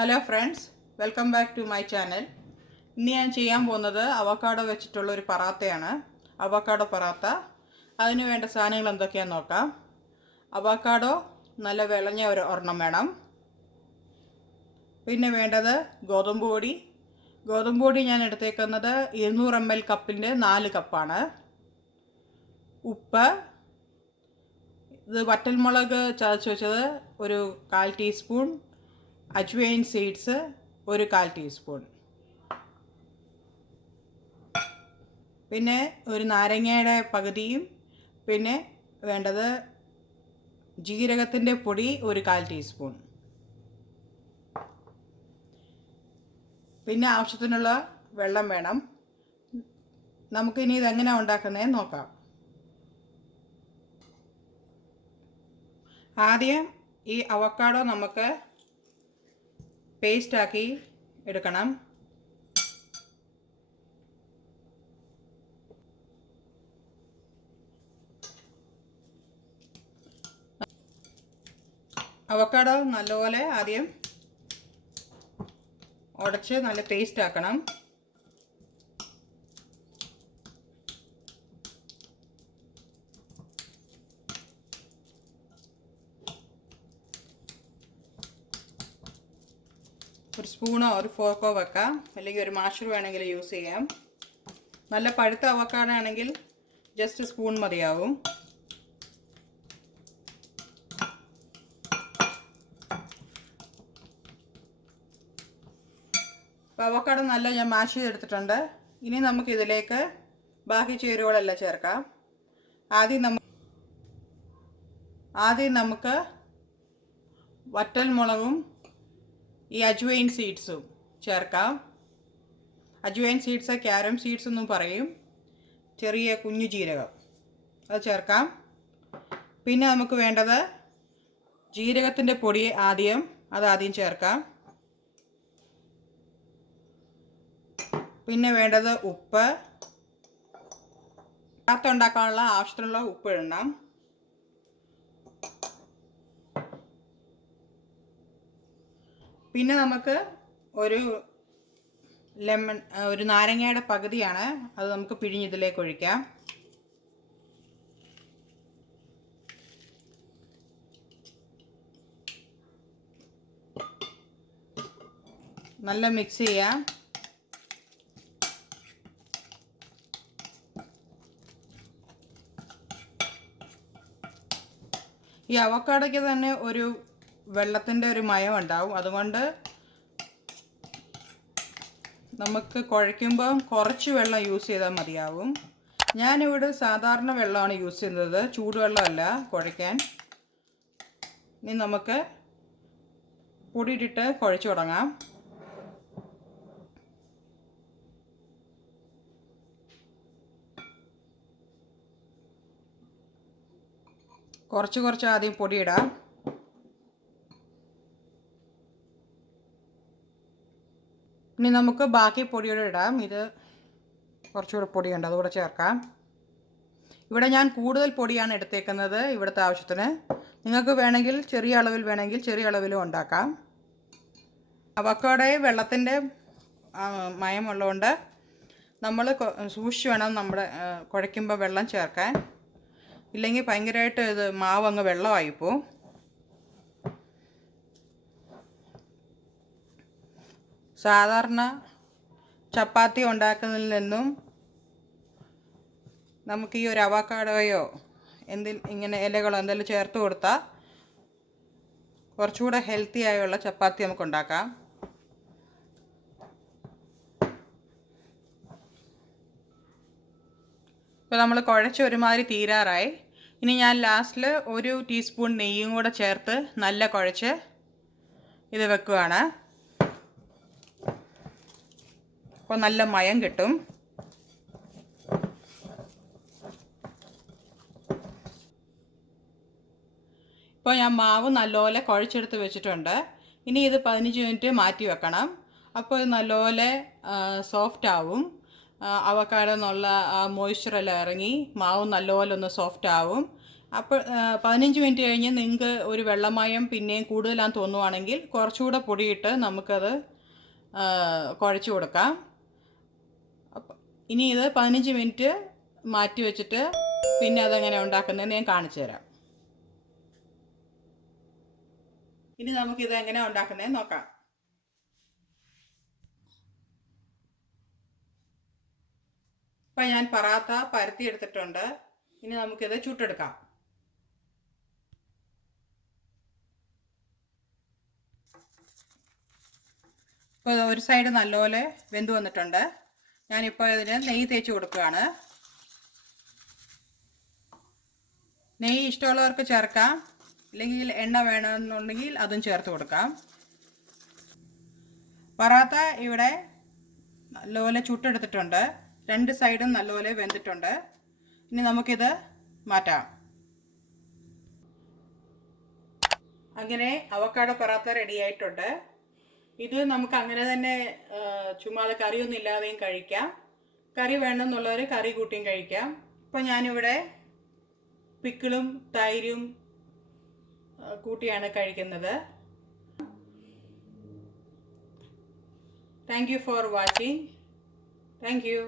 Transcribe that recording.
Hello friends, welcome back to my channel. ഇന്ന് ഞാൻ ചെയ്യാൻ പോകുന്നത് അവക്കാഡോ വെച്ചിട്ടുള്ള ഒരു പറാത്തയാണ്. അവക്കാഡോ പറാത്ത. അതിന് വേണ്ട സാധനങ്ങൾ എന്തൊക്കെയാണെന്ന് നോക്കാം. അവക്കാഡോ നല്ല വിളഞ്ഞ ഒരു ഒരെണ്ണം വേണം. പിന്നെ വേണ്ടത് ഗോതമ്പ് പൊടി. ഗോതമ്പ് പൊടി ഞാൻ എടുത്തേക്കുന്നത് 200 ml കപ്പിൻ്റെ 4 കപ്പാണ്. ഉപ്പ്, ഇത് വറ്റൽമുളക് ചതച്ച് വെച്ചത് ഒരു 1/4 ടീസ്പൂൺ. അജ്വൈൻ സീഡ്സ് ഒരു 1/4 ടീസ്പൂൺ. പിന്നെ ഒരു നാരങ്ങയുടെ പകുതിയും. പിന്നെ വേണ്ടത് ജീരകത്തിൻ്റെ പൊടി ഒരു 1/4 ടീസ്പൂൺ. പിന്നെ ആവശ്യത്തിനുള്ള വെള്ളം വേണം. നമുക്കിനി ഇതെങ്ങനെ ഉണ്ടാക്കുന്നതെന്ന് നോക്കാം. ആദ്യം ഈ അവക്കാഡോ നമുക്ക് പേസ്റ്റാക്കി എടുക്കണം. അവക്കാഡോ നല്ലപോലെ ആദ്യം ഉടച്ച് നല്ല പേസ്റ്റ് ആക്കണം. ഒരു സ്പൂണോ ഒരു ഫോർക്കോ വെക്കാം, അല്ലെങ്കിൽ ഒരു മാഷർ വേണമെങ്കിൽ യൂസ് ചെയ്യാം. നല്ല പഴുത്ത അവക്കാഡോ ആണെങ്കിൽ ജസ്റ്റ് സ്പൂൺ മതിയാവും. അപ്പോൾ അവക്കാഡോ നല്ല ഞാൻ മാഷ് ചെയ്തെടുത്തിട്ടുണ്ട്. ഇനി നമുക്കിതിലേക്ക് ബാക്കി ചേരുവകളെല്ലാം ചേർക്കാം. ആദ്യം നമുക്ക് വറ്റൽമുളകും ഈ അജ്വൈൻ സീഡ്സും ചേർക്കാം. അജ്വൈൻ സീഡ്സ് ക്യാരം സീഡ്സ് എന്നും പറയും. ചെറിയ കുഞ്ഞു ജീരകം അത് ചേർക്കാം. പിന്നെ നമുക്ക് വേണ്ടത് ജീരകത്തിൻ്റെ പൊടി ആദ്യം ചേർക്കാം. പിന്നെ വേണ്ടത് ഉപ്പ്. ഉണ്ടാക്കാനുള്ള ആവശ്യത്തിനുള്ള ഉപ്പ് ഇടണം. പിന്നെ നമുക്ക് ഒരു നാരങ്ങയുടെ പകുതിയാണ്, അത് നമുക്ക് പിഴിഞ്ഞിതിലേക്ക് ഒഴിക്കാം. നല്ല മിക്സ് ചെയ്യാം. ഈ അവക്കാഡോയ്ക്ക് തന്നെ ഒരു വെള്ളത്തിൻ്റെ ഒരു മയം ഉണ്ടാവും. അതുകൊണ്ട് നമുക്ക് കുഴയ്ക്കുമ്പം കുറച്ച് വെള്ളം യൂസ് ചെയ്താൽ മതിയാവും. ഞാനിവിടെ സാധാരണ വെള്ളമാണ് യൂസ് ചെയ്യുന്നത്, ചൂടുവെള്ളമല്ല കുഴയ്ക്കാൻ. ഇനി നമുക്ക് പൊടിയിട്ടിട്ട് കുഴച്ച് തുടങ്ങാം. കുറച്ച് ആദ്യം പൊടിയിടാം. ഇനി നമുക്ക് ബാക്കി പൊടിയോടെ ഇടാം. ഇത് കുറച്ചുകൂടെ പൊടിയുണ്ട്, അതുകൂടെ ചേർക്കാം. ഇവിടെ ഞാൻ കൂടുതൽ പൊടിയാണ് എടുത്തേക്കുന്നത് ഇവിടുത്തെ ആവശ്യത്തിന്. നിങ്ങൾക്ക് വേണമെങ്കിൽ ചെറിയ അളവിലും ഉണ്ടാക്കാം. അവക്കാഡോയിൽ വെള്ളത്തിൻ്റെ മയമുള്ളതുകൊണ്ട് നമ്മൾ സൂക്ഷിച്ച് വേണം നമ്മുടെ കുഴയ്ക്കുമ്പോൾ വെള്ളം ചേർക്കാൻ. ഇല്ലെങ്കിൽ ഭയങ്കരമായിട്ട് ഇത് മാവ് അങ്ങ് വെള്ളമായിപ്പോവും. സാധാരണ ചപ്പാത്തി ഉണ്ടാക്കുന്നതിൽ നിന്നും നമുക്ക് ഈ ഒരു അവക്കാഡോയോ ഇങ്ങനെ ഇലകളോ എന്തെങ്കിലും ചേർത്ത് കൊടുത്താൽ കുറച്ചുകൂടെ ഹെൽത്തി ആയുള്ള ചപ്പാത്തി നമുക്ക് ഉണ്ടാക്കാം. ഇപ്പോൾ നമ്മൾ കുഴച്ച് ഒരുമാതിരി തീരാറായി. ഇനി ഞാൻ ലാസ്റ്റിൽ 1 ടീസ്പൂൺ നെയ്യും കൂടെ ചേർത്ത് നല്ല കുഴച്ച് ഇത് വെക്കുകയാണ്. അപ്പോൾ നല്ല മയം കിട്ടും. ഇപ്പോൾ ഞാൻ മാവ് നല്ലപോലെ കുഴച്ചെടുത്ത് വെച്ചിട്ടുണ്ട്. ഇനി ഇത് 15 മിനിറ്റ് മാറ്റി വെക്കണം. അപ്പോൾ ഇത് നല്ലപോലെ സോഫ്റ്റ് ആവും. അവക്കാഡോ എന്നുള്ള മോയ്സ്ചറെല്ലാം ഇറങ്ങി മാവ് നല്ലപോലെ ഒന്ന് സോഫ്റ്റ് ആവും. അപ്പോൾ 15 മിനിറ്റ് കഴിഞ്ഞ് നിങ്ങൾക്ക് ഒരു വെള്ളമയം പിന്നെയും കൂടുതലാന്ന് തോന്നുവാണെങ്കിൽ കുറച്ചുകൂടെ പൊടിയിട്ട് നമുക്കത് കുഴച്ച് കൊടുക്കാം. അപ്പം ഇനി ഇത് 15 മിനിറ്റ് മാറ്റി വെച്ചിട്ട് പിന്നെ അതെങ്ങനെ ഉണ്ടാക്കുന്നതെന്ന് ഞാൻ കാണിച്ചു തരാം. ഇനി നമുക്കിത് എങ്ങനെ ഉണ്ടാക്കുന്നതെന്ന് നോക്കാം. ഇപ്പം ഞാൻ പറാത്ത പരത്തി എടുത്തിട്ടുണ്ട്. ഇനി നമുക്കിത് ചുട്ടെടുക്കാം. ഇപ്പോൾ ഒരു സൈഡ് നല്ലപോലെ വെന്ത് വന്നിട്ടുണ്ട്. ഞാനിപ്പോൾ ഇതിന് നെയ്യ് തേച്ച് കൊടുക്കുകയാണ്. നെയ്യ് ഇഷ്ടമുള്ളവർക്ക് ചേർക്കാം, അല്ലെങ്കിൽ എണ്ണ വേണമെന്നുണ്ടെങ്കിൽ അതും ചേർത്ത് കൊടുക്കാം. പറാത്ത ഇവിടെ നല്ലപോലെ ചുട്ടെടുത്തിട്ടുണ്ട്. രണ്ട് സൈഡും നല്ലപോലെ വെന്തിട്ടുണ്ട്. ഇനി നമുക്കിത് മാറ്റാം. അങ്ങനെ അവക്കാഡോ പറാത്ത റെഡി ആയിട്ടുണ്ട്. ഇത് നമുക്ക് അങ്ങനെ തന്നെ ചുമ്മാതെ കറിയൊന്നും ഇല്ലാതെയും കഴിക്കാം. കറി വേണമെന്നുള്ളവർ കറി കൂട്ടിയും കഴിക്കാം. ഇപ്പം ഞാനിവിടെ പിക്കിളും തൈരും കൂട്ടിയാണ് കഴിക്കുന്നത്. Thank you for watching. Thank you.